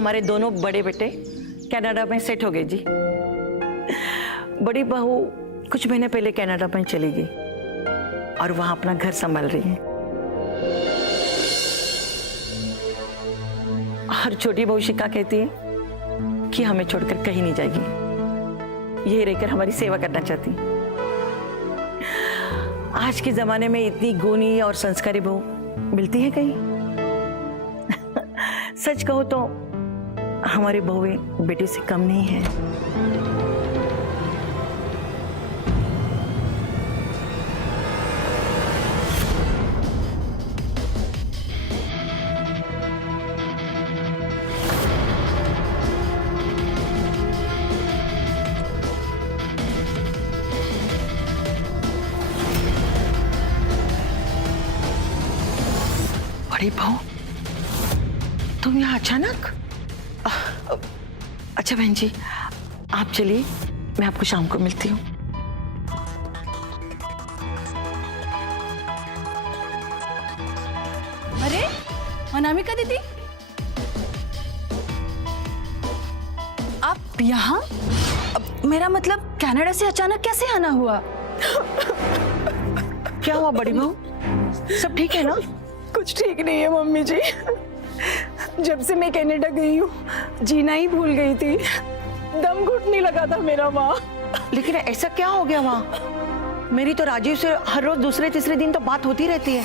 हमारे दोनों बड़े बेटे कनाडा में सेट हो गए जी। बड़ी बहू कुछ महीने पहले कनाडा में चली गई और वहां अपना घर संभाल रही है। और छोटी बहू शिका कहती है कि हमें छोड़कर कहीं नहीं जाएगी, ये रहकर हमारी सेवा करना चाहती। आज के जमाने में इतनी गुणी और संस्कारी बहू मिलती है कहीं? सच कहो तो हमारी बहुएं बेटे से कम नहीं है। बड़ी बहू, तुम यहाँ अचानक? अच्छा बहन जी, आप चलिए, मैं आपको शाम को मिलती हूँ। अरे अनामिका दीदी, आप यहाँ? मेरा मतलब कनाडा से अचानक कैसे आना हुआ? क्या हुआ बड़ी बहू, सब ठीक है ना? कुछ ठीक नहीं है मम्मी जी। जब से मैं कनाडा गई हूँ जीना ही भूल गई थी, दम घुटने लगा था मेरा वहाँ। लेकिन ऐसा क्या हो गया वहाँ? मेरी तो राजीव से हर रोज दूसरे तीसरे दिन तो बात होती रहती है,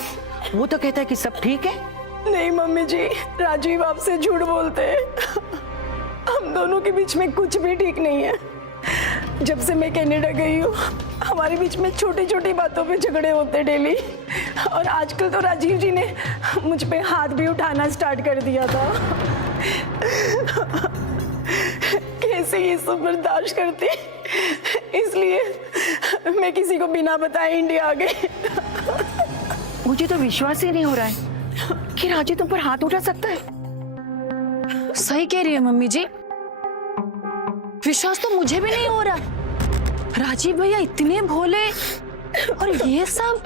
वो तो कहता है कि सब ठीक है। नहीं मम्मी जी, राजीव आपसे झूठ बोलते हैं। हम दोनों के बीच में कुछ भी ठीक नहीं है। जब से मैं कनाडा गई हूँ हमारे बीच में छोटी छोटी बातों पे झगड़े होते डेली, और आजकल तो राजीव जी ने मुझ पे हाथ भी उठाना स्टार्ट कर दिया था। कैसे ये सब बर्दाश्त करती, इसलिए मैं किसी को बिना बताए इंडिया आ गई। मुझे तो विश्वास ही नहीं हो रहा है कि राजीव तुम पर हाथ उठा सकता है। सही कह रही है मम्मी जी, विश्वास तो मुझे भी नहीं हो रहा। राजीव भैया इतने भोले, और ये सब।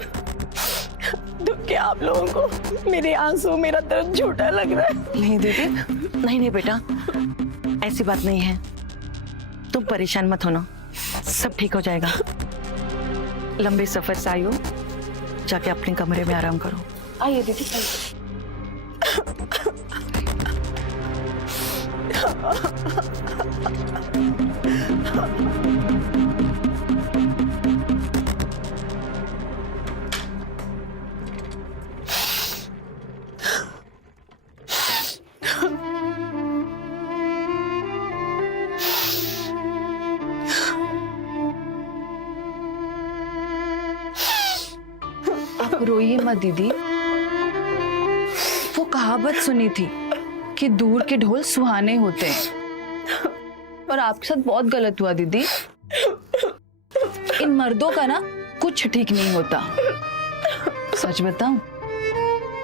दुख क्या आप लोगों को, मेरे आंसू, मेरा दर्द झूठा लग रहा है। नहीं दीदी, नहीं नहीं बेटा, ऐसी बात नहीं है, तुम परेशान मत होना, सब ठीक हो जाएगा। लंबे सफर से आई हो, जाके अपने कमरे में आराम करो। आइए दीदी, आप रोइए मत दीदी। वो कहावत सुनी थी कि दूर के ढोल सुहाने होते हैं, और आपके साथ बहुत गलत हुआ दीदी। इन मर्दों का ना कुछ ठीक नहीं होता, सच बताऊं,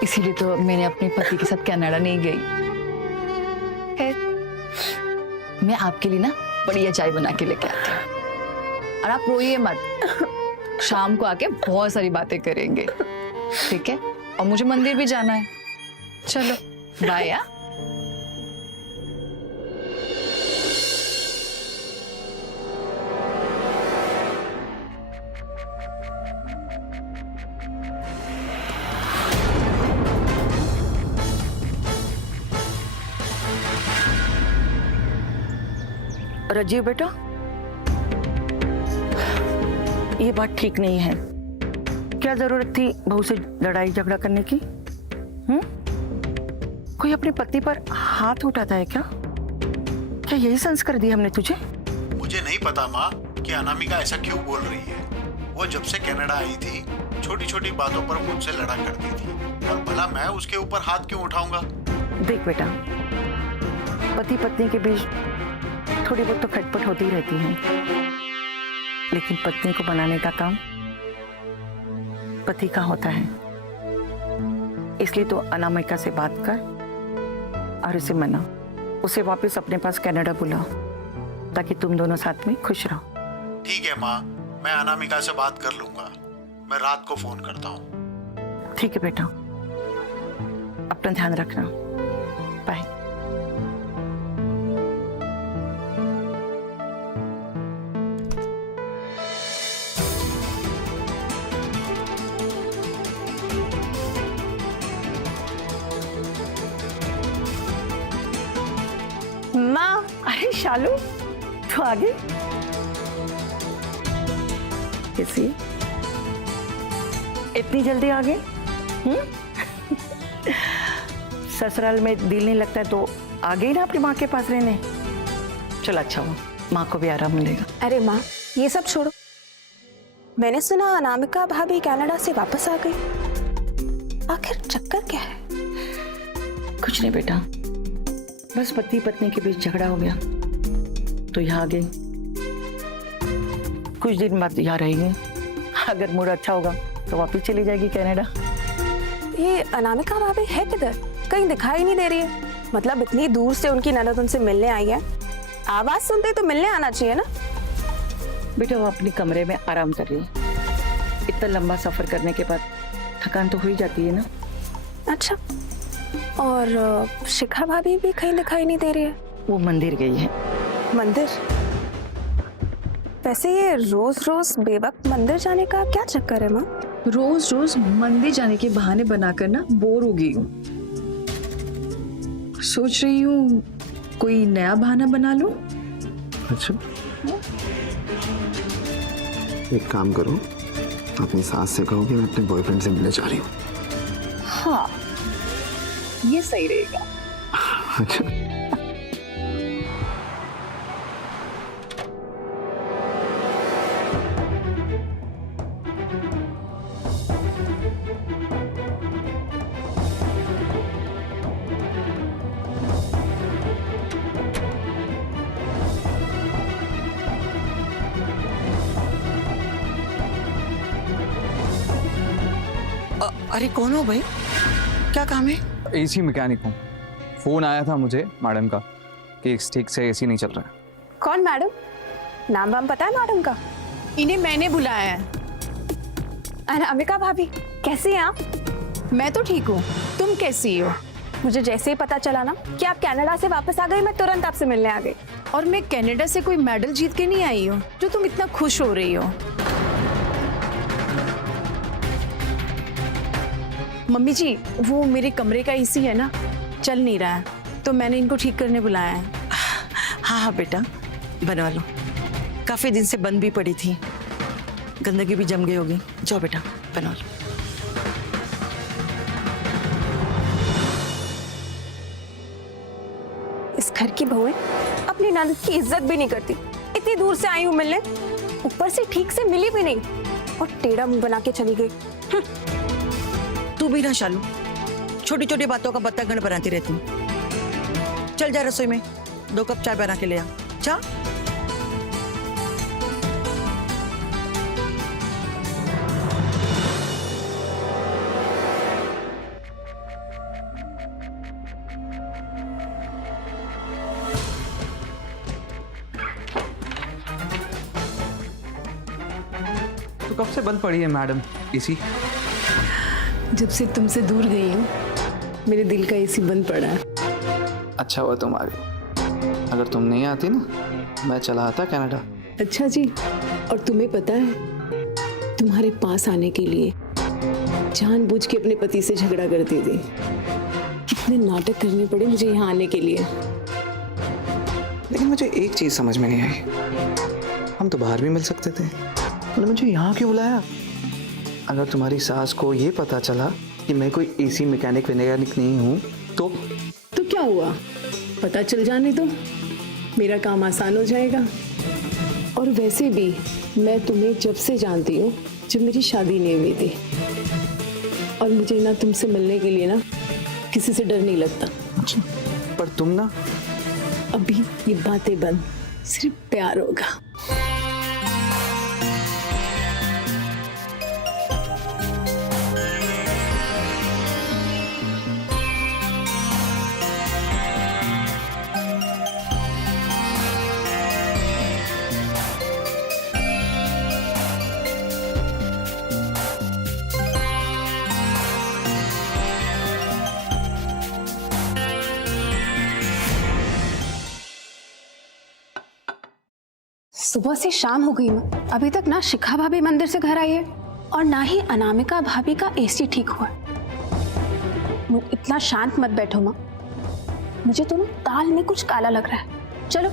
इसीलिए तो मैंने अपने पति के साथ कनाडा नहीं गई। मैं आपके लिए ना बढ़िया चाय बना के लेके आती हूँ, और आप रोइए मत। शाम को आके बहुत सारी बातें करेंगे, ठीक है? और मुझे मंदिर भी जाना है। चलो बाय। यार राजीव बेटा, ये बात ठीक नहीं है। क्या जरूरत थी बहू से लड़ाई झगड़ा करने की? कोई अपनी पत्नी पर हाथ उठाता है क्या? क्या यही संस्कार दिया हमने तुझे? मुझे नहीं पता माँ कि अनामिका ऐसा क्यों बोल रही है। वो जब से कनाडा आई थी छोटी छोटी बातों पर मुझसे लड़ा करती थी, और भला मैं उसके ऊपर हाथ क्यों उठाऊंगा? देख बेटा, पति पत्नी के बीच थोड़ी बहुत तो खटपट होती रहती है, लेकिन पत्नी को बनाने का काम पति का होता है। इसलिए तो अनामिका से बात कर और उसे मना, उसे वापस अपने पास कनाडा बुलाओ, ताकि तुम दोनों साथ में खुश रहो। ठीक है माँ, मैं अनामिका से बात कर लूंगा। मैं रात को फोन करता हूँ। ठीक है बेटा, अपना ध्यान रखना। बाय। शालू तो आगे किसी इतनी जल्दी आ गए? ससुराल में दिल नहीं लगता है तो आ गई ना अपनी माँ के पास रहने। चल अच्छा हुआ, माँ को भी आराम मिलेगा। अरे माँ, ये सब छोड़ो। मैंने सुना अनामिका भाभी कनाडा से वापस आ गई। आखिर चक्कर क्या है? कुछ नहीं बेटा, बस पति पत्नी के बीच झगड़ा हो गया तो यहाँ आ गई। कुछ दिन बाद यहाँ रहेगी, अगर मूड अच्छा होगा तो वापस चली जाएगी कनाडा। ये अनामिका भाभी है किधर? कहीं दिखाई नहीं दे रही है। मतलब इतनी दूर से उनकी ननद उनसे मिलने आई है, आवाज सुनते तो मिलने आना चाहिए ना। बेटा वो अपनी कमरे में आराम कर रही है। इतना लंबा सफर करने के बाद थकान तो हो ही जाती है ना। अच्छा, और शिखा भाभी भी कहीं दिखाई नहीं दे रही है। वो मंदिर गई है। मंदिर? वैसे ये रोज रोज बेवक्त मंदिर जाने का क्या चक्कर है माँ? रोज रोज मंदिर जाने के बहाने बनाकर ना बोर हो गई हूँ। सोच रही हूँ कोई नया बहाना बना लूं। अच्छा, एक काम करो, अपनी सास से कहो कि मैं अपने बॉयफ्रेंड से मिलने जा रही हूँ। हाँ, ये सही रहेगा। अच्छा, अरे कौन हो भाई, क्या काम है? एसी मैकेनिक हूँ। फोन आया था मुझे मैडम का कि ठीक से एसी नहीं चल रहा है। कौन मैडम? नाम वाम पता है मैडम का? इन्हें मैंने बुलाया है। अनामिका भाभी, कैसी हैं आप? मैं तो ठीक हूँ, तुम कैसी हो? मुझे जैसे ही पता चला ना कि आप कनाडा से वापस आ गई, मैं तुरंत आपसे मिलने आ गई। और मैं कनाडा से कोई मेडल जीत के नहीं आई हूँ जो तुम इतना खुश हो रही हो। मम्मी जी, वो मेरे कमरे का एसी है ना, चल नहीं रहा है, तो मैंने इनको ठीक करने बुलाया है। हाँ हाँ बेटा, बनवा लो। काफी दिन से बंद भी पड़ी थी, गंदगी भी जम गई होगी। जाओ बेटा बनवा लो। इस घर की बहुएं अपनी ननद की इज्जत भी नहीं करती। इतनी दूर से आई हूँ मिलने, ऊपर से ठीक से मिली भी नहीं और टेढ़ा मुंह बना के चली गई। तू भी ना शालू, छोटी छोटी बातों का बत्तखगण बनाती रहती हूँ। चल जा रसोई में 2 कप चाय बना के ले आ। जा। तो कब से बंद पड़ी है मैडम एसी? जब से तुमसे दूर गई हूँ, मेरे दिल का एसी बंद पड़ा है। अच्छा हुआ तुम आ गई, अगर तुम नहीं आती ना मैं चला आता कनाडा। अच्छा जी, और तुम्हें पता है, तुम्हारे पास आने के लिए जानबूझ के अपने पति से झगड़ा करती थी। कितने नाटक करने पड़े मुझे यहाँ आने के लिए। लेकिन मुझे एक चीज समझ में नहीं आई, हम तो बाहर भी मिल सकते थे, तुमने मुझे यहाँ क्यों बुलाया? अगर तुम्हारी सास को ये पता चला कि मैं कोई एसी मैकेनिक नहीं हूँ तो क्या हुआ, पता चल जाने दो, मेरा काम आसान हो जाएगा। और वैसे भी मैं तुम्हें जब से जानती हूँ, जब मेरी शादी नहीं हुई थी, और मुझे ना तुमसे मिलने के लिए ना किसी से डर नहीं लगता। अच्छा, पर तुम ना, अभी ये बातें बंद, सिर्फ प्यार होगा। सुबह से शाम हो गई माँ, अभी तक ना शिखा भाभी मंदिर से घर आई है और ना ही अनामिका भाभी का एसी ठीक हुआ। इतना शांत मत बैठो माँ, मुझे तो ना दाल में कुछ काला लग रहा है। चलो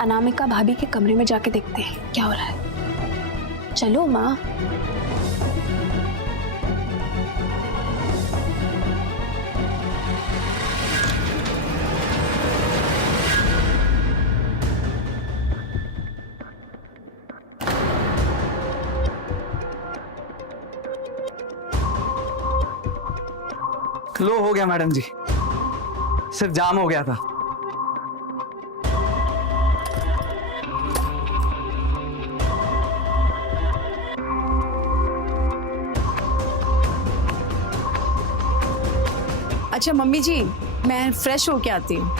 अनामिका भाभी के कमरे में जाके देखते हैं क्या हो रहा है। चलो माँ। लो हो गया मैडम जी, सिर्फ जाम हो गया था। अच्छा मम्मी जी, मैं फ्रेश होके आती हूँ।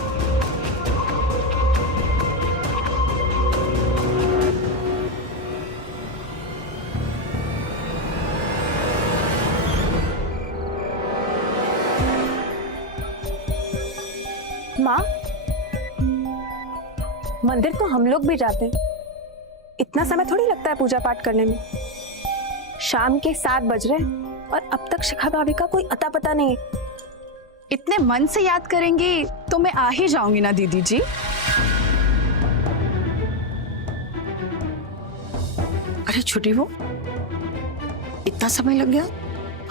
माँ, मंदिर तो हम लोग भी जाते हैं, इतना समय थोड़ी लगता है पूजा पाठ करने में। शाम के 7 बज रहे हैं और अब तक शिखा भाभी का कोई अता पता नहीं है। इतने मन से याद करेंगी तो मैं आ ही जाऊंगी ना दीदी जी। अरे छुट्टी वो, इतना समय लग गया?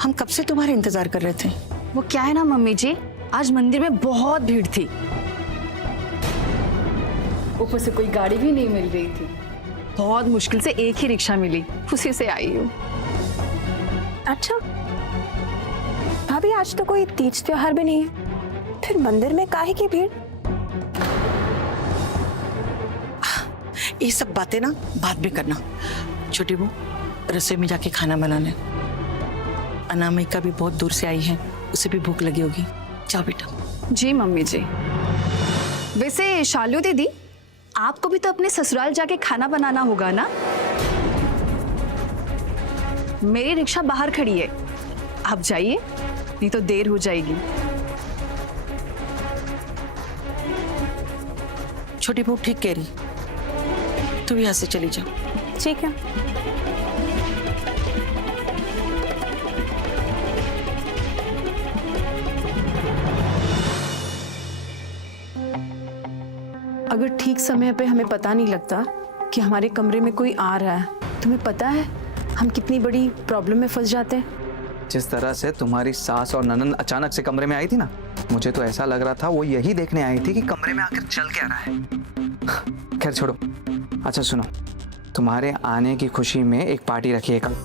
हम कब से तुम्हारा इंतजार कर रहे थे। वो क्या है ना मम्मी जी, आज मंदिर में बहुत भीड़ थी, ऊपर से कोई गाड़ी भी नहीं मिल रही थी। बहुत मुश्किल से एक ही रिक्शा मिली, उसी से आई हूँ। अच्छा भाभी, आज तो कोई तीज त्योहार भी नहीं है, फिर मंदिर में काहे की भीड़? ये सब बातें ना बाद में करना। छोटी बहू, रसोई में जाके खाना बनाने। अनामिका भी बहुत दूर से आई है, उसे भी भूख लगी होगी। जाओ बेटा। जी मम्मी जी। वैसे शालू दीदी, आपको भी तो अपने ससुराल जाके खाना बनाना होगा ना? मेरी रिक्शा बाहर खड़ी है, आप जाइए, नहीं तो देर हो जाएगी। छोटी बहू ठीक कह रही, तू यहाँ से चली जा। ठीक है। अगर ठीक समय पे हमें पता नहीं लगता कि हमारे कमरे में कोई आ रहा है, तुम्हें पता है हम कितनी बड़ी प्रॉब्लम में फंस जाते हैं। जिस तरह से तुम्हारी सास और ननंद अचानक से कमरे में आई थी ना, मुझे तो ऐसा लग रहा था वो यही देखने आई थी कि कमरे में आकर चल क्या रहा है। खैर छोड़ो। अच्छा सुनो, तुम्हारे आने की खुशी में एक पार्टी रखी है कल,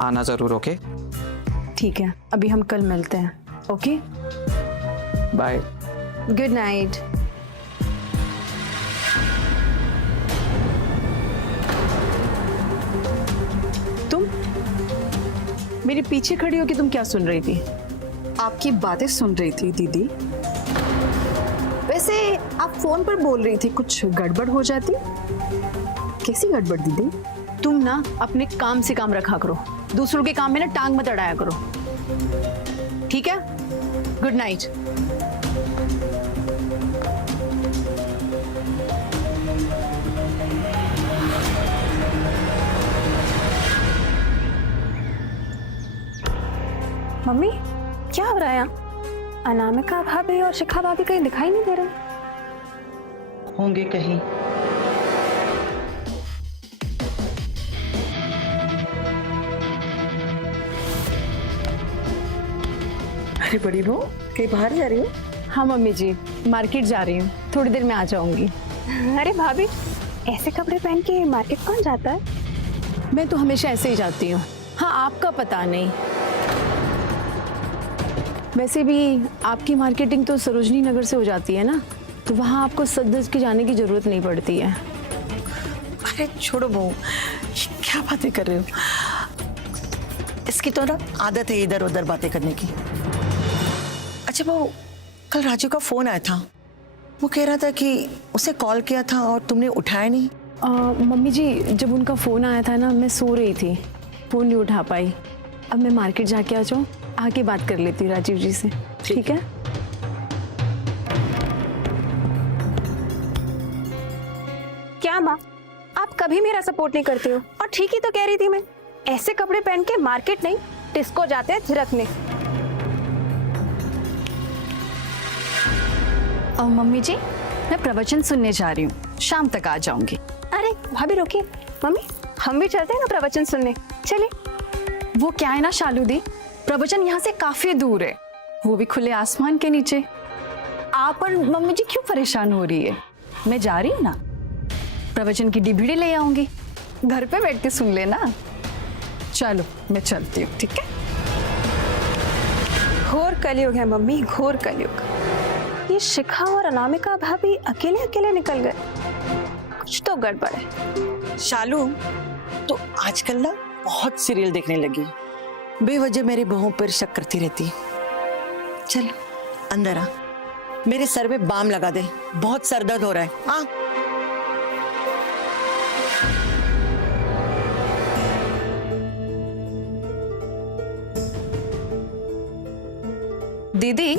आना जरूर। ओके ठीक है, अभी हम कल मिलते हैं। Okay, bye. Good night. तुम मेरे पीछे खड़ी हो कि तुम क्या सुन रही थी? आपकी बातें सुन रही थी दीदी। वैसे आप फोन पर बोल रही थी, कुछ गड़बड़ हो जाती? कैसी गड़बड़ दीदी? तुम ना अपने काम से काम रखा करो, दूसरों के काम में ना टांग मत अड़ाया करो, ठीक है? Good night. मम्मी, क्या हो रहा है यहाँ? अनामिका भाभी और शिखा भाभी कहीं दिखाई नहीं दे रहे। होंगे कहीं। अरे बड़ी बहू, कहीं बाहर जा रही हो? हाँ मम्मी जी, मार्केट जा रही हूँ, थोड़ी देर में आ जाऊंगी। अरे भाभी, ऐसे कपड़े पहन के मार्केट कौन जाता है? मैं तो हमेशा ऐसे ही जाती हूँ। हाँ, आपका पता नहीं। वैसे भी आपकी मार्केटिंग तो सरोजनी नगर से हो जाती है ना, तो वहाँ आपको सज के जाने की जरूरत नहीं पड़ती है। अरे छोड़ो बहू, क्या बातें कर रहे हो? इसकी तो ना आदत है इधर उधर बातें करने की। अच्छा बहू, कल राजू का फोन आया था, वो कह रहा था कि उसे कॉल किया था और तुमने उठाया नहीं। मम्मी जी, जब उनका फ़ोन आया था ना, मैं सो रही थी, फ़ोन नहीं उठा पाई। अब मैं मार्केट जाके आ जाऊँ, आके बात कर लेती हूँ राजीव जी से, ठीक है? क्या माँ, आप कभी मेरा सपोर्ट नहीं करते हो। और ठीक ही तो कह रही थी मैं, ऐसे कपड़े पहन के मार्केट नहीं, डिस्को जाते हैं थिरकने। और मम्मी जी, मैं प्रवचन सुनने जा रही हूँ, शाम तक आ जाऊंगी। अरे भाभी रोकिए, मम्मी हम भी चलते हैं ना प्रवचन सुनने, चलिए। वो क्या है ना शालू दी, प्रवचन यहाँ से काफी दूर है, वो भी खुले आसमान के नीचे। आप और मम्मी जी क्यों परेशान हो रही है? मैं जा रही हूँ ना, प्रवचन की डीवीडी ले आऊंगी, घर पे बैठ के सुन लेना। चलो मैं चलती हूँ, ठीक है? घोर कलयुग है मम्मी, घोर कलयुग। ये शिखा और अनामिका भाभी अकेले अकेले निकल गए, कुछ तो गड़बड़ है। शालू, तो आजकल ना बहुत सीरियल देखने लगी, बेवजह मेरी बहुओं पर शक करती रहती। चल अंदर आ, मेरे सर में बाम लगा दे, बहुत सर दर्द हो रहा है। आ दीदी,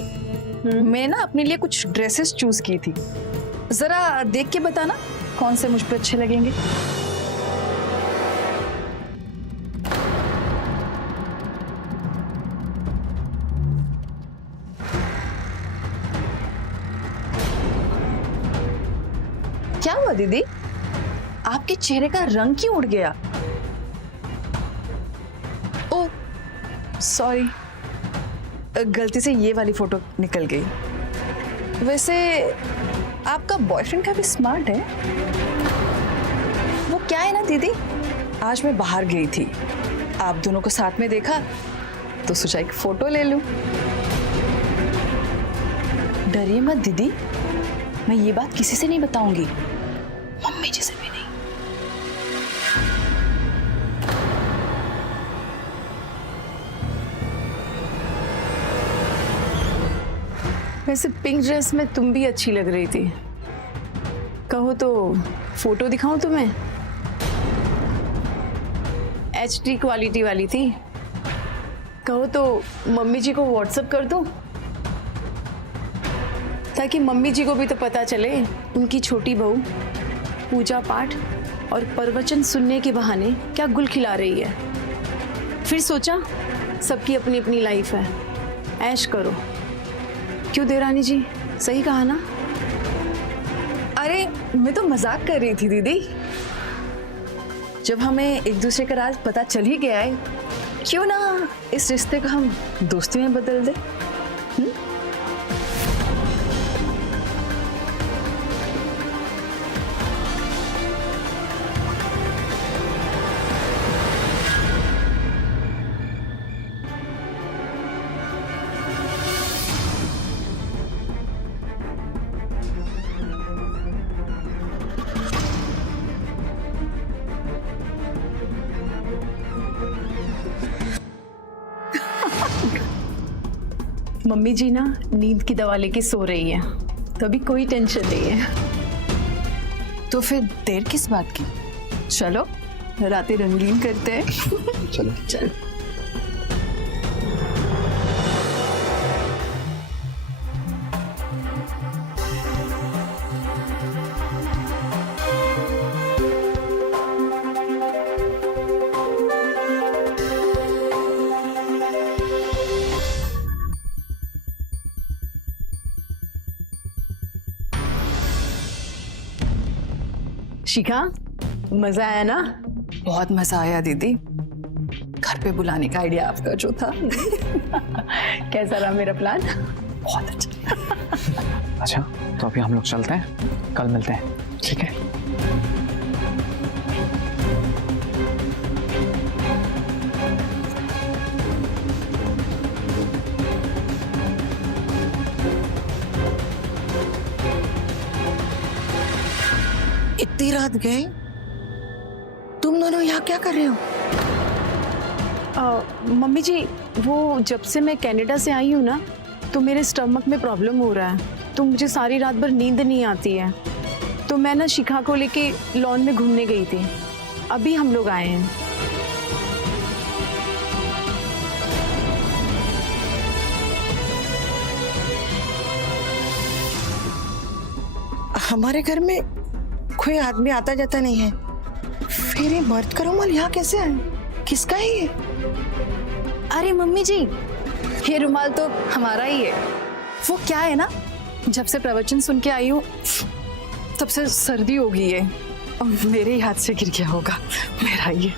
मैं ना अपने लिए कुछ ड्रेसेस चूज की थी, जरा देख के बताना कौन से मुझ पे अच्छे लगेंगे। क्या हुआ दीदी, आपके चेहरे का रंग क्यों उड़ गया? ओह सॉरी, गलती से ये वाली फोटो निकल गई। वैसे आपका बॉयफ्रेंड काफी स्मार्ट है। वो क्या है ना दीदी, आज मैं बाहर गई थी, आप दोनों को साथ में देखा तो सोचा एक फोटो ले लूं। डरिए मत दीदी, मैं ये बात किसी से नहीं बताऊंगी, मम्मी जी से भी नहीं। वैसे पिंक ड्रेस में तुम भी अच्छी लग रही थी, कहो तो फोटो दिखाऊं तुम्हें? HD क्वालिटी वाली थी, कहो तो मम्मी जी को व्हाट्सएप कर दूं, ताकि मम्मी जी को भी तो पता चले उनकी छोटी बहू पूजा पाठ और प्रवचन सुनने के बहाने क्या गुल खिला रही है। फिर सोचा सबकी अपनी अपनी लाइफ है, ऐश करो। क्यों देरानी जी, सही कहा ना? अरे मैं तो मजाक कर रही थी दीदी, जब हमें एक दूसरे का राज पता चल ही गया है, क्यों ना इस रिश्ते को हम दोस्ती में बदल दें। मम्मी जी ना नींद की दवा लेके सो रही है, तो अभी कोई टेंशन नहीं है। तो फिर देर किस बात की, चलो रातें रंगीन करते हैं। चलो चल। शिखा, मजा आया ना? बहुत मजा आया दीदी, घर पे बुलाने का आइडिया आपका जो था। कैसा रहा मेरा प्लान? बहुत अच्छा। अच्छा तो अभी हम लोग चलते हैं, कल मिलते हैं, ठीक है? इतनी रात गए, तुम दोनों यहाँ क्या कर रहे हो? मम्मी जी, वो जब से मैं कनाडा से आई हूँ ना, तो मेरे स्टमक में प्रॉब्लम हो रहा है, तो मुझे सारी रात भर नींद नहीं आती है, तो मैं ना शिखा को लेके लॉन में घूमने गई थी, अभी हम लोग आए हैं। हमारे घर में कोई आदमी आता जाता नहीं है, फिर ये मर्द का रुमाल यहाँ कैसे आया? किसका है ये? अरे मम्मी जी, ये रुमाल तो हमारा ही है। वो क्या है ना, जब से प्रवचन सुन के आई हूँ तब से सर्दी हो गई है और मेरे ही हाथ से गिर गया होगा मेरा ये।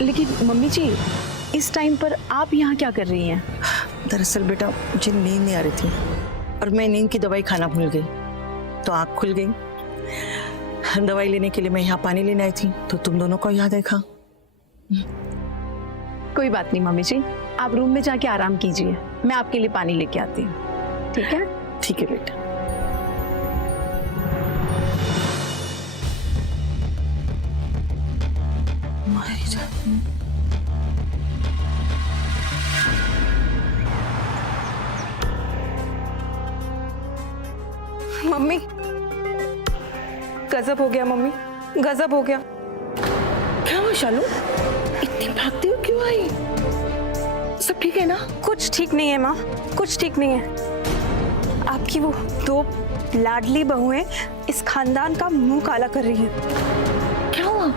लेकिन मम्मी जी, इस टाइम पर आप यहाँ क्या कर रही हैं? दरअसल बेटा मुझे नींद नहीं आ रही थी और मैं नींद की दवाई खाना भूल गई, तो आँख खुल गई। दवाई लेने के लिए मैं यहाँ पानी लेने आई थी तो तुम दोनों को यहाँ देखा। कोई बात नहीं मम्मी जी, आप रूम में जाके आराम कीजिए, मैं आपके लिए पानी लेके आती हूँ। ठीक है? ठीक है बेटा। मम्मी, गजब हो गया मम्मी, गजब हो गया। क्या हुआ शालू, इतनी भागती हो क्यों आई? सब ठीक है ना? कुछ ठीक नहीं है माँ, कुछ ठीक नहीं है। आपकी वो दो लाडली बहुएं इस खानदान का मुंह काला कर रही हैं। क्या हुआ?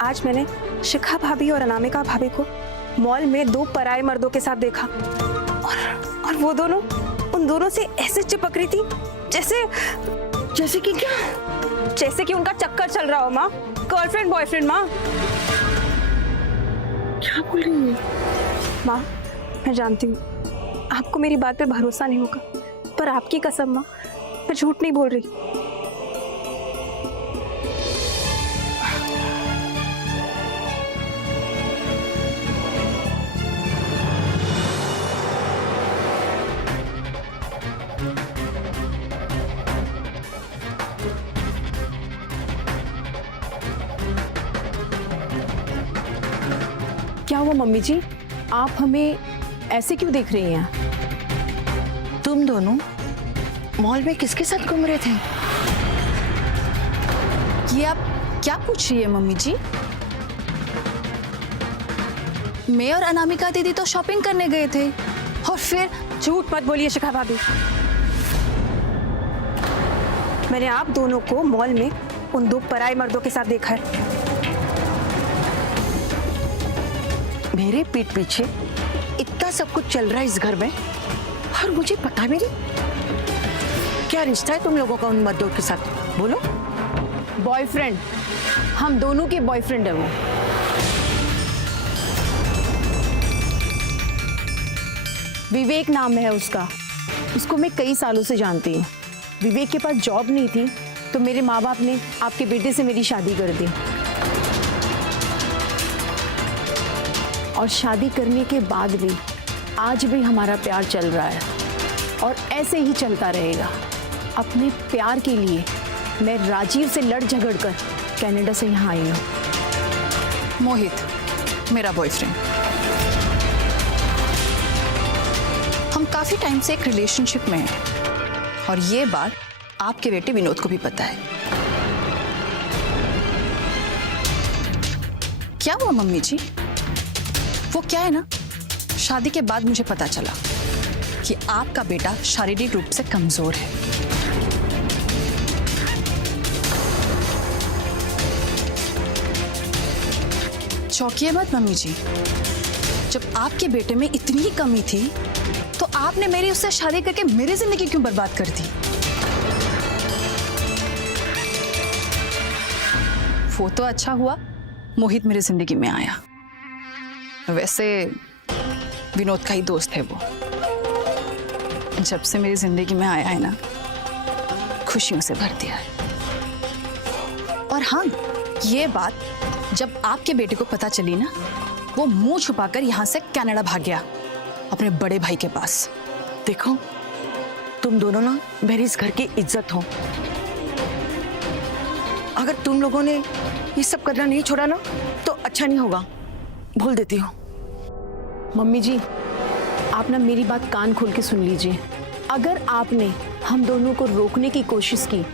आज मैंने शिखा भाभी और अनामिका भाभी को मॉल में दो पराये मर्दों के साथ देखा और वो दोनों उन दोनों से ऐसे चिपक रही थी जैसे कि क्या? जैसे कि उनका चक्कर चल रहा हो माँ, गर्लफ्रेंड बॉयफ्रेंड। माँ, क्या बोल रही है? माँ, मैं जानती हूँ आपको मेरी बात पे भरोसा नहीं होगा, पर आपकी कसम माँ, मैं झूठ नहीं बोल रही। क्या हुआ मम्मी जी, आप हमें ऐसे क्यों देख रही हैं? तुम दोनों मॉल में किसके साथ घूम रहे थे? ये आप क्या पूछ रही है मम्मी जी? मैं और अनामिका दीदी तो शॉपिंग करने गए थे और फिर झूठ मत बोलिए शिखा भाभी, मैंने आप दोनों को मॉल में उन दो पराये मर्दों के साथ देखा है। मेरे पीठ पीछे इतना सब कुछ चल रहा है इस घर में और मुझे पता भी नहीं। क्या रिश्ता है तुम लोगों का उन मर्दों के साथ? बोलो। बॉयफ्रेंड, हम दोनों के बॉयफ्रेंड है वो। विवेक नाम है उसका, उसको मैं कई सालों से जानती हूँ। विवेक के पास जॉब नहीं थी तो मेरे माँ बाप ने आपके बेटे से मेरी शादी कर दी और शादी करने के बाद भी आज भी हमारा प्यार चल रहा है और ऐसे ही चलता रहेगा। अपने प्यार के लिए मैं राजीव से लड़ झगड़ कर कनाडा से यहाँ आई हूँ। मोहित मेरा बॉयफ्रेंड। हम काफी टाइम से एक रिलेशनशिप में हैं और ये बात आपके बेटे विनोद को भी पता है। क्या हुआ मम्मी जी? वो क्या है ना, शादी के बाद मुझे पता चला कि आपका बेटा शारीरिक रूप से कमजोर है। चौंकिए मत मम्मी जी, जब आपके बेटे में इतनी कमी थी तो आपने मेरी उससे शादी करके मेरी जिंदगी क्यों बर्बाद कर दी? वो तो अच्छा हुआ मोहित मेरी जिंदगी में आया। वैसे विनोद का ही दोस्त है वो। जब से मेरी जिंदगी में आया है ना, खुशियों से भर दिया है। और हाँ, ये बात जब आपके बेटे को पता चली ना, वो मुंह छुपाकर यहाँ से कनाडा भाग गया अपने बड़े भाई के पास। देखो, तुम दोनों ना मेरी इस घर की इज्जत हो। अगर तुम लोगों ने ये सब करना नहीं छोड़ा ना तो अच्छा नहीं होगा। भूल देती हो। मम्मी जी, आप ना मेरी बात कान खोल के सुन लीजिए। अगर आपने हम दोनों को रोकने की कोशिश की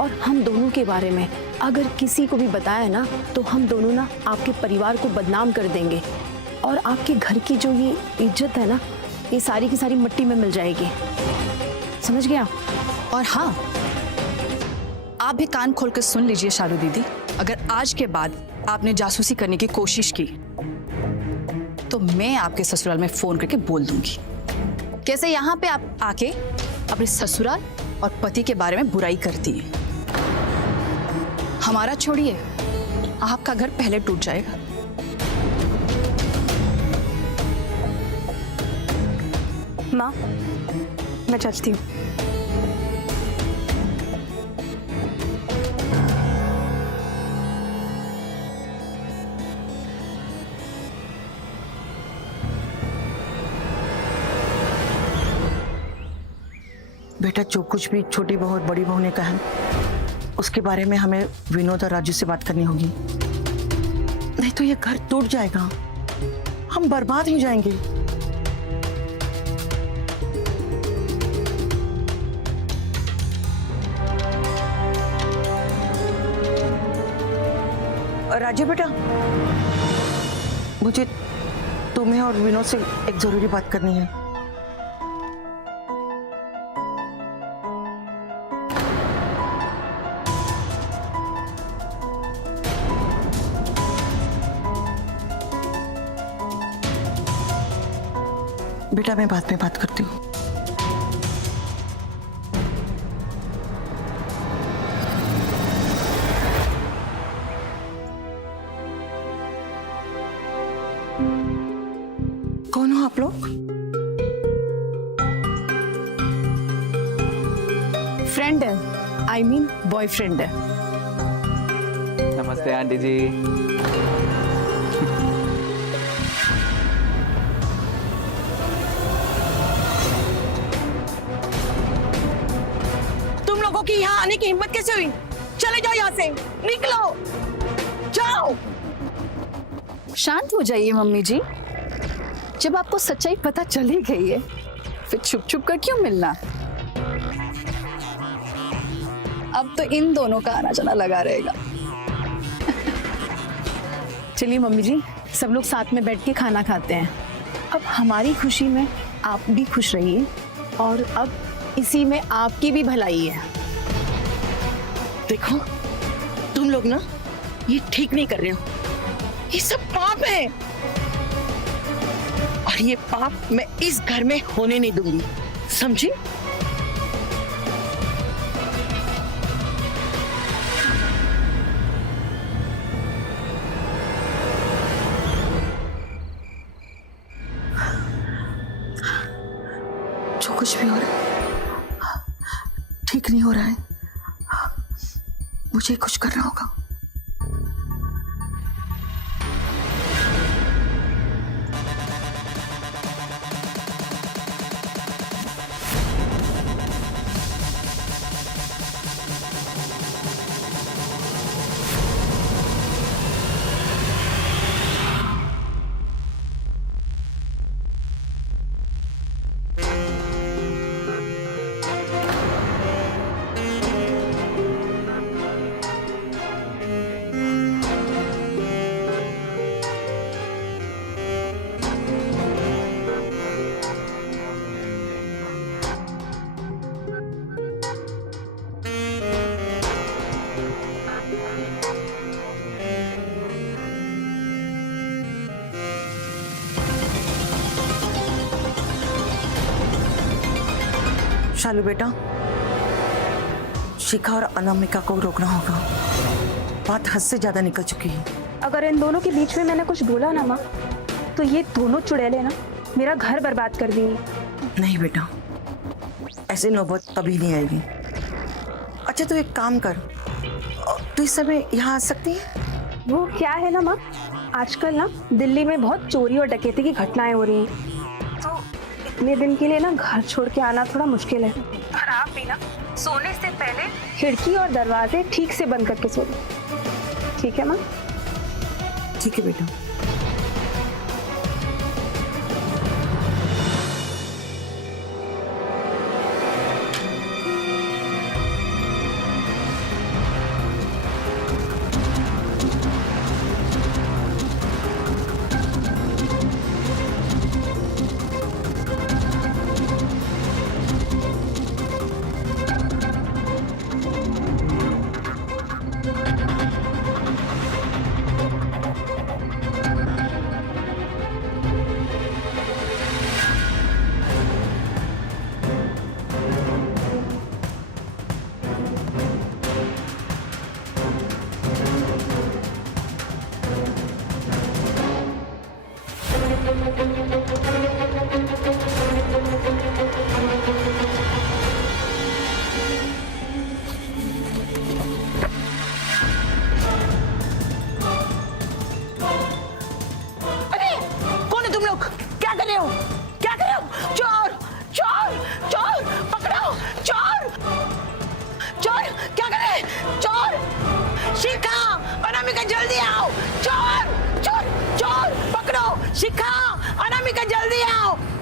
और हम दोनों के बारे में अगर किसी को भी बताया ना तो हम दोनों ना आपके परिवार को बदनाम कर देंगे और आपके घर की जो ये इज्जत है ना, ये सारी की सारी मिट्टी में मिल जाएगी। समझ गया? और हाँ, आप भी कान खोल कर सुन लीजिए शालू दीदी, अगर आज के बाद आपने जासूसी करने की कोशिश की तो मैं आपके ससुराल में फोन करके बोल दूंगी। कैसे यहाँ पे आप आके अपने ससुराल और पति के बारे में बुराई करती है। हमारा छोड़िए, आपका घर पहले टूट जाएगा। माँ, मैं चलती हूँ। बेटा, जो कुछ भी छोटी बहू और बड़ी बहू ने कहा है, उसके बारे में हमें विनोद और राजू से बात करनी होगी, नहीं तो ये घर टूट जाएगा, हम बर्बाद हो जाएंगे। राजू बेटा, मुझे तुम्हें और विनोद से एक जरूरी बात करनी है। बेटा, मैं बाद में बात करती हूँ। कौन हो आप लोग? फ्रेंड है, आई मीन बॉयफ्रेंड है। नमस्ते आंटी जी। तुम लोगों की यहाँ आने की हिम्मत कैसे हुई? चले जाओ यहाँ से, निकलो, जाओ। शांत हो जाइए मम्मी जी, जब आपको सच्चाई पता चल ही गई है फिर छुप छुप कर क्यों मिलना। अब तो इन दोनों का आना जाना लगा रहेगा। चलिए मम्मी जी, सब लोग साथ में बैठ के खाना खाते हैं। अब हमारी खुशी में आप भी खुश रहिए और अब इसी में आपकी भी भलाई है। देखो, तुम लोग ना ये ठीक नहीं कर रहे हो, ये सब पाप है और ये पाप मैं इस घर में होने नहीं दूंगी, समझी? जो कुछ भी हो रहा है ठीक नहीं हो रहा है, मुझे कुछ करना होगा। शालू बेटा, शिखा और अनामिका को रोकना होगा, बात हद से ज्यादा निकल चुकी है। अगर इन दोनों के बीच में मैंने कुछ बोला ना माँ, तो ये दोनों चुड़ैलें ना मेरा घर बर्बाद कर देंगी। नहीं बेटा, ऐसी नौबत कभी नहीं आएगी। अच्छा, तो एक काम कर, तू इस समय यहाँ आ सकती है? वो क्या है ना माँ, आजकल ना दिल्ली में बहुत चोरी और डकैती की घटनाएं हो रही हैं, तो इतने दिन के लिए ना घर छोड़ के आना थोड़ा मुश्किल है। और आप भी ना सोने से पहले खिड़की और दरवाजे ठीक से बंद करके सो लो, ठीक है माँ? ठीक है बेटा।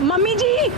मम्मी जी।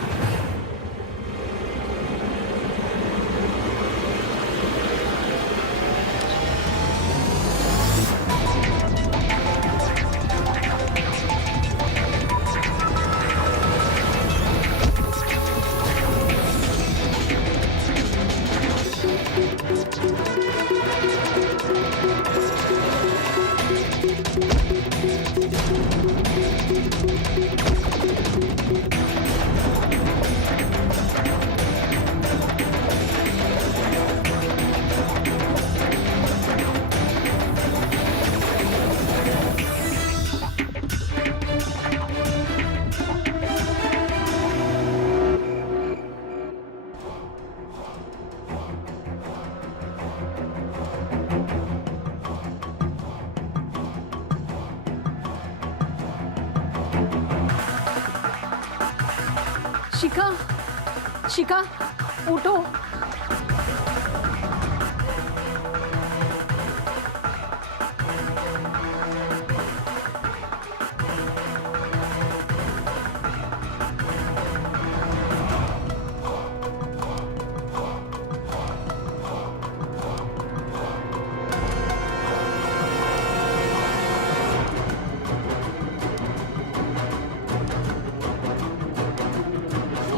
शिखा, शिखा, उठो।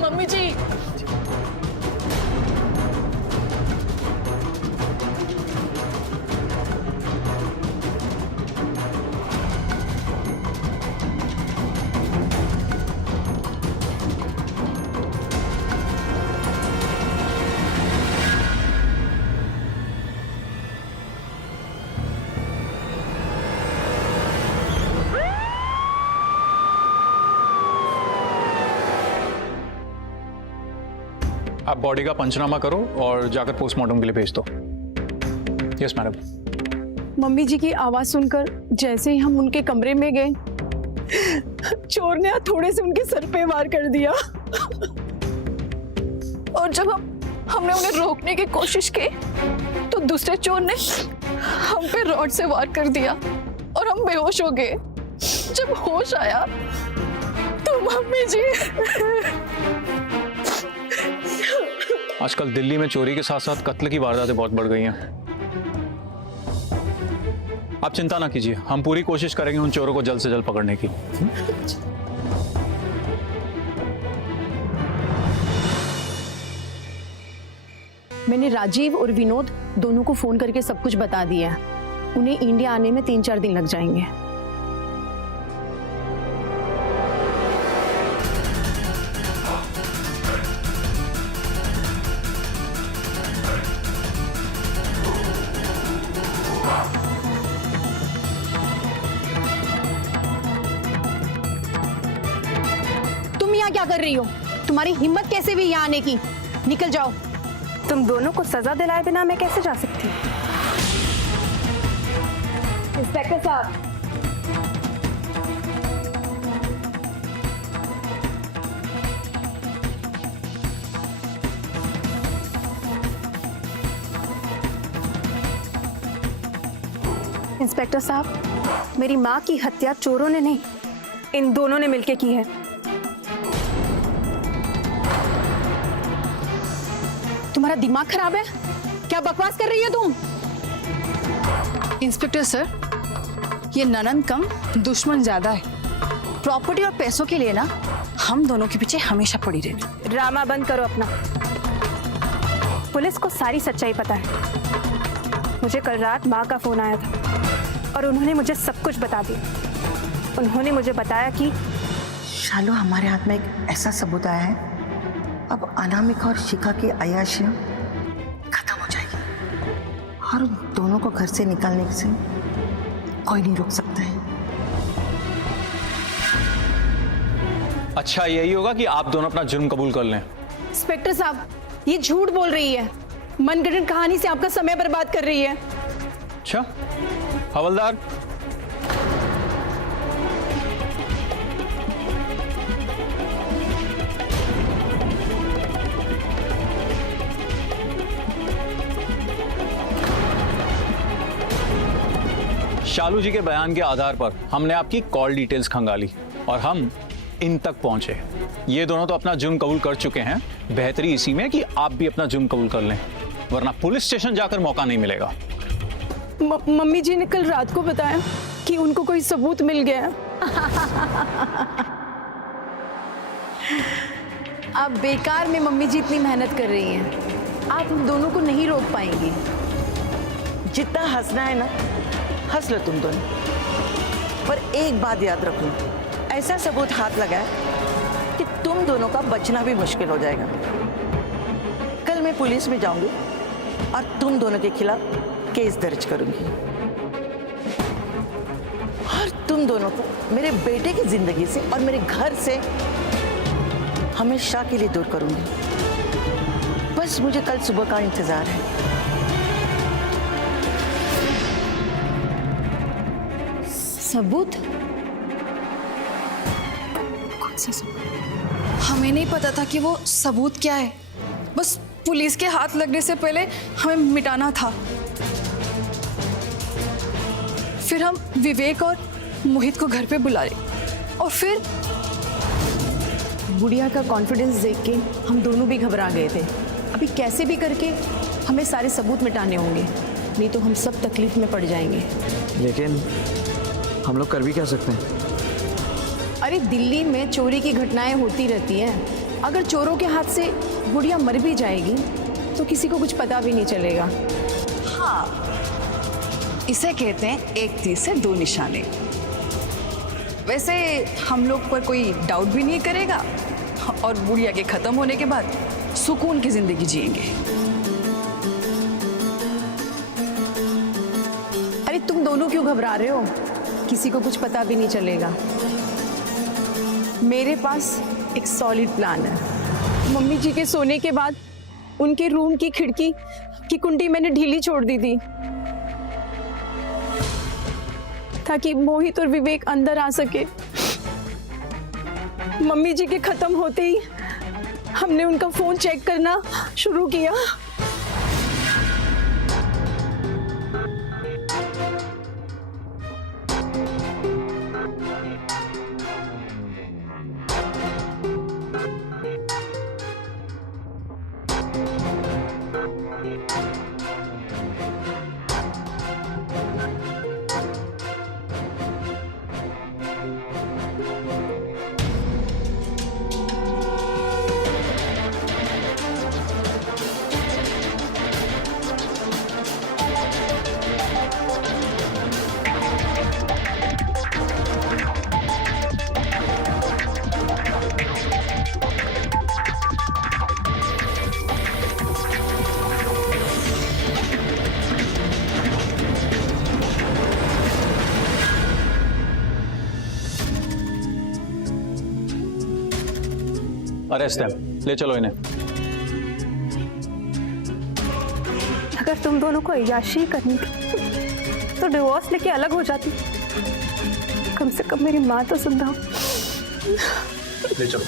मम्मी जी, आप बॉडी का पंचनामा करो और जाकर पोस्टमार्टम के लिए भेज दो। Yes madam. मम्मी जी की आवाज सुनकर जैसे ही हम उनके कमरे में गए, चोर ने थोड़े से उनके सर पे वार कर दिया। और जब हमने उन्हें रोकने की कोशिश की तो दूसरे चोर ने हम पे रॉड से वार कर दिया और हम बेहोश हो गए। जब होश आया तो मम्मी जी, आजकल दिल्ली में चोरी के साथ साथ कत्ल की वारदातें बहुत बढ़ गई हैं। आप चिंता ना कीजिए, हम पूरी कोशिश करेंगे उन चोरों को जल्द से जल्द पकड़ने की। मैंने राजीव और विनोद दोनों को फोन करके सब कुछ बता दिया है। उन्हें इंडिया आने में 3-4 दिन लग जाएंगे। तुम यहाँ क्या कर रही हो? तुम्हारी हिम्मत कैसे हुई यहाँ आने की? निकल जाओ। तुम दोनों को सजा दिलाए बिना मैं कैसे जा सकती हूँ? इंस्पेक्टर साहब, इंस्पेक्टर साहब, मेरी माँ की हत्या चोरों ने नहीं, इन दोनों ने मिलकर की है। तुम्हारा दिमाग खराब है? क्या बकवास कर रही हो तुम? इंस्पेक्टर सर, ये ननद कम दुश्मन ज्यादा है। प्रॉपर्टी और पैसों के लिए ना हम दोनों के पीछे हमेशा पड़ी रहती। ड्रामा बंद करो अपना। पुलिस को सारी सच्चाई पता है। मुझे कल रात माँ का फोन आया था और उन्होंने मुझे सब कुछ बता दिया। उन्होंने मुझे बताया कि शालू, हमारे हाथ में एक ऐसा सबूत आया है, अब अनामिका और शिखा की अय्याशियां खत्म हो जाएगी और उन दोनों को घर से निकालने से कोई नहीं रोक सकता है। अच्छा, यही होगा कि आप दोनों अपना जुर्म कबूल कर लें। इंस्पेक्टर साहब, ये झूठ बोल रही है। मनगढ़ंत कहानी से आपका समय बर्बाद कर रही है। अच्छा हवलदार, शालू जी के बयान के आधार पर हमने आपकी कॉल डिटेल्स खंगाली और हम इन तक पहुंचे। ये दोनों तो अपना जुर्म कबूल कर चुके हैं, बेहतरी इसी में कि आप भी अपना जुर्म कबूल कर लें, वरना पुलिस स्टेशन जाकर मौका नहीं मिलेगा। मम्मी जी ने कल रात को बताया कि उनको कोई सबूत मिल गया। अब बेकार में मम्मी जी इतनी मेहनत कर रही हैं, आप हम दोनों को नहीं रोक पाएंगी। जितना हंसना है ना, हंस लो तुम दोनों, पर एक बात याद रखो, ऐसा सबूत हाथ लगाए कि तुम दोनों का बचना भी मुश्किल हो जाएगा। कल मैं पुलिस में जाऊंगी और तुम दोनों के खिलाफ केस दर्ज करूंगी और तुम दोनों को मेरे बेटे की जिंदगी से और मेरे घर से हमेशा के लिए दूर करूंगी। बस मुझे कल सुबह का इंतजार है। सबूत? कौन सा सबूत? हमें नहीं पता था कि वो सबूत क्या है, बस पुलिस के हाथ लगने से पहले हमें मिटाना था। फिर हम विवेक और मोहित को घर पे बुला रहे और फिर गुड़िया का कॉन्फिडेंस देख के हम दोनों भी घबरा गए थे। अभी कैसे भी करके हमें सारे सबूत मिटाने होंगे, नहीं तो हम सब तकलीफ में पड़ जाएंगे। लेकिन हम लोग कर भी क्या सकते हैं? अरे दिल्ली में चोरी की घटनाएं होती रहती हैं। अगर चोरों के हाथ से गुड़िया मर भी जाएगी तो किसी को कुछ पता भी नहीं चलेगा। हाँ, इसे कहते हैं एक तीर से दो निशाने। वैसे हम लोग पर कोई डाउट भी नहीं करेगा और बुढ़िया के खत्म होने के बाद सुकून की जिंदगी जिएंगे। अरे तुम दोनों क्यों घबरा रहे हो? किसी को कुछ पता भी नहीं चलेगा। मेरे पास एक सॉलिड प्लान है। मम्मी जी के सोने के बाद उनके रूम की खिड़की की कुंडी मैंने ढीली छोड़ दी थी ताकि मोहित और विवेक अंदर आ सके। मम्मी जी के खत्म होते ही हमने उनका फोन चेक करना शुरू किया। अरेस्ट है, ले चलो इन्हें। अगर तुम दोनों को अय्याशी करनी थी तो डिवोर्स लेके अलग हो जाती। कम से कम मेरी माँ तो सुनता। ले चलो।